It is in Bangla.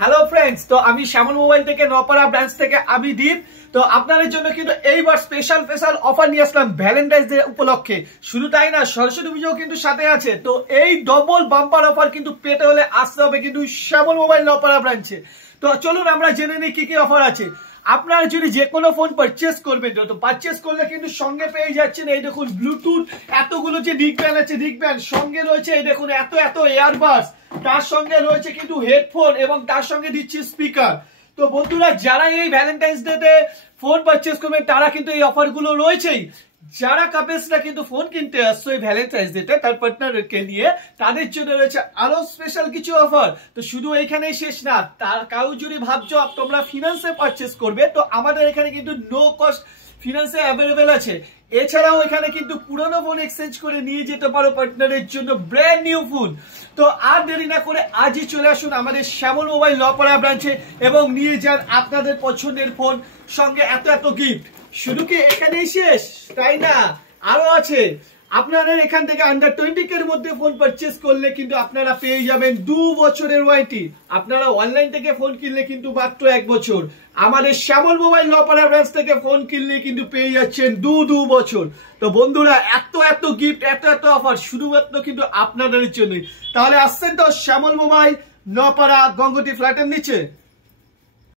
হ্যালো ফ্রেন্ডস, তো আমি শ্যামল মোবাইল থেকে নপাড়া ব্রাঞ্চ থেকে আমি দীপ। তো আপনাদের জন্য কিন্তু এইবার স্পেশাল অফার নিয়ে আসলাম ভ্যালেন্টাইন্স ডে উপলক্ষে। শুধু তাই না, সরস্বতী পুজো কিন্তু সাথে আছে। তো এই ডবল বাম্পার অফার কিন্তু পেতে হলে আসতে হবে কিন্তু শ্যামল মোবাইল নপাড়া ব্রাঞ্চে। তো চলুন আমরা জেনে নিই কি কি অফার আছে। আপনারা যদি যে কোনো ফোন পারচেস করবেন, তো পারচেস করলে কিন্তু সঙ্গে পেয়ে যাচ্ছেন এই দেখুন ব্লুটুথ এতগুলো যে নিকব্যান্ড আছে, নিকব্যান্ড সঙ্গে রয়েছে এই দেখুন এত এয়ারবাস, তার সঙ্গে রয়েছে কিন্তু হেডফোন এবং তার সঙ্গে দিচ্ছি স্পিকার। তো বন্ধুরা, যারা এই ভ্যালেন্টাইন্স ডে তে ফোন পারচেস করবেন তারা কিন্তু এই অফার গুলো রয়েছেই। যারা কাপলসরা কিন্তু ফোন কিনতে আসছো এই ভ্যালেন্টাইন্স ডে তে তার পার্টনারকে নিয়ে, তাদের জন্য রয়েছে আরো স্পেশাল কিছু অফার। তো শুধু এইখানেই শেষ না, তার কাউ যদি ভাবছো তোমরা ফিনান্সে পারচেস করবে, তো আমাদের এখানে কিন্তু নো কস্ট ফিনান্সে অ্যাভেলেবেল আছে। এছাড়াও এখানে কিন্তু পুরনো ফোন এক্সচেঞ্জ করে নিয়ে যেতে পারো পার্টনারের জন্য ব্র্যান্ড নিউ ফোন। তো আর দেরি না করে আজই চলে আসুন আমাদের শ্যামল মোবাইল নপাড়া ব্রাঞ্চে এবং নিয়ে যান আপনাদের পছন্দের ফোন, সঙ্গে এত গিফট। শুধু কি এখানেই শেষ তাই না, আরো আছে। আপনাদের এখান থেকে আন্ডার 20 এর মধ্যে ফোন পারচেস করলে কিন্তু আপনারা পেয়ে যাবেন 2 বছরের ওয়ারেন্টি। আপনারা অনলাইন থেকে ফোন কিনলে কিন্তু মাত্র 1 বছর, আমাদের শ্যামল মোবাইল নপাড়া ব্রাঞ্চ থেকে ফোন কিনলে কিন্তু পেয়ে যাচ্ছেন 2 বছর। তো বন্ধুরা, এত গিফট, এত অফার শুধুমাত্র কিন্তু আপনাদের জন্যই। তাহলে আসছেন তো শ্যামল মোবাইল নপাড়া গঙ্গোত্রী ফ্ল্যাটের নিচে।